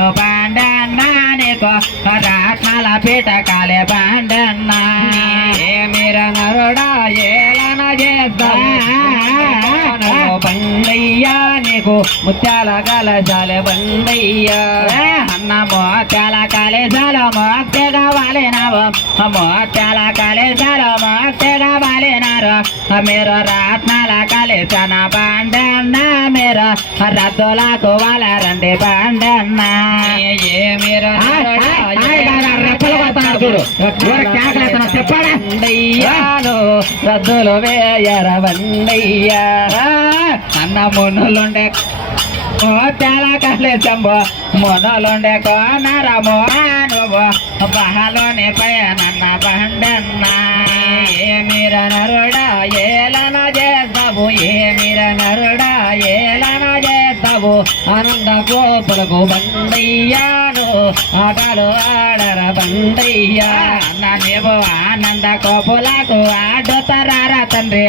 ఆటలు బండన్న నీకు రాట్నాల పీటకాలే బండన్న ఏమిర నరుడా ఏలన చేస్తా బండయ్యా నీకు ముత్యాల కలశాలే బండయ్యా అన్న మోత్యాల కలశాలు మోక్తెగా వాలినావు మోత్యాల కలశాలు మోక్తెగా వాలినారు మీరు రత్నాల కలశన బండన్న మీరు రద్దులకు వాళ్ళరండి బండన్న ఏమిరు బండయ్యాను రద్దులు వేయర బండయ్యా అన్న మునులుండే మోత్యాల కలశంబో మొనలుండే కోనరమో నువ్వు బహలోని పయనన్న బండన్న ఏమిర నరుడా ఏలన చేస్తావు ఏమిర నరుడా ఏలన చేస్తావు ఆనంద కోపులకు బండయ్యాను ఆటలు ఆడర బండయ్యా అన్న నీవు ఆనంద కోపులకు ఆడుతారా తండ్రి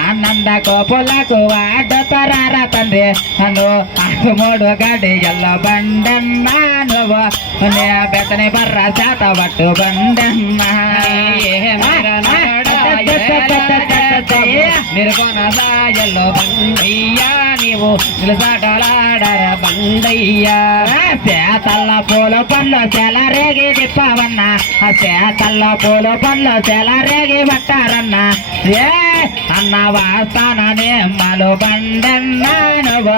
ఆనంద కోపులకు ఆడుతారా తండ్రి అను మూడు గడి ఎల్ల బండన్న నువ్వు బెతని బర్ర శాత పట్టు బండన్న మీరు కొనసాయల్లో బండయ్యా నీవు నిలసాటలాడర బండయ్యా చేతల్ల పూల పండ్లు చెలరేగి తిప్పవన్నా చేతల్ల పూల పండ్లు చెలరేగి పట్టారన్న ఏ అన్న వాస్తాన నేమ్మలు బండన్న నువ్వు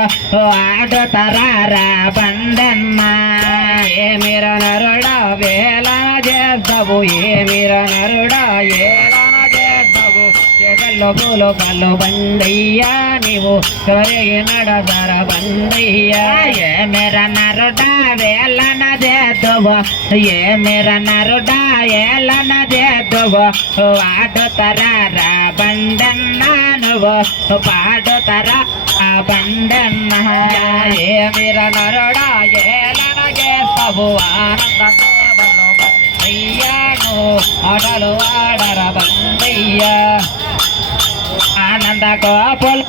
ఆడుతారా బండన్న ఏమిర నరుడా వేలన చేస్తావు ఏమిర నరుడా ఏలన చేస్తావు చేతల్లో పూలు కళ్ళు బండయ్యా నీవు ఎవరికి నడదర బండయ్యా ఏమిర నరుడా వేలన చేద్దువు ఏమిర నరుడా ఏలన చేద్దువు ఆడుతారా బండన్న నువ్వు పాడుతారా బండన్న ఏమిర నరుడా ఏలన చేస్తావు ఆనందంలో బండయ్యాను ఆటలు ఆడర బండయ్యా ఆనంద కోపుల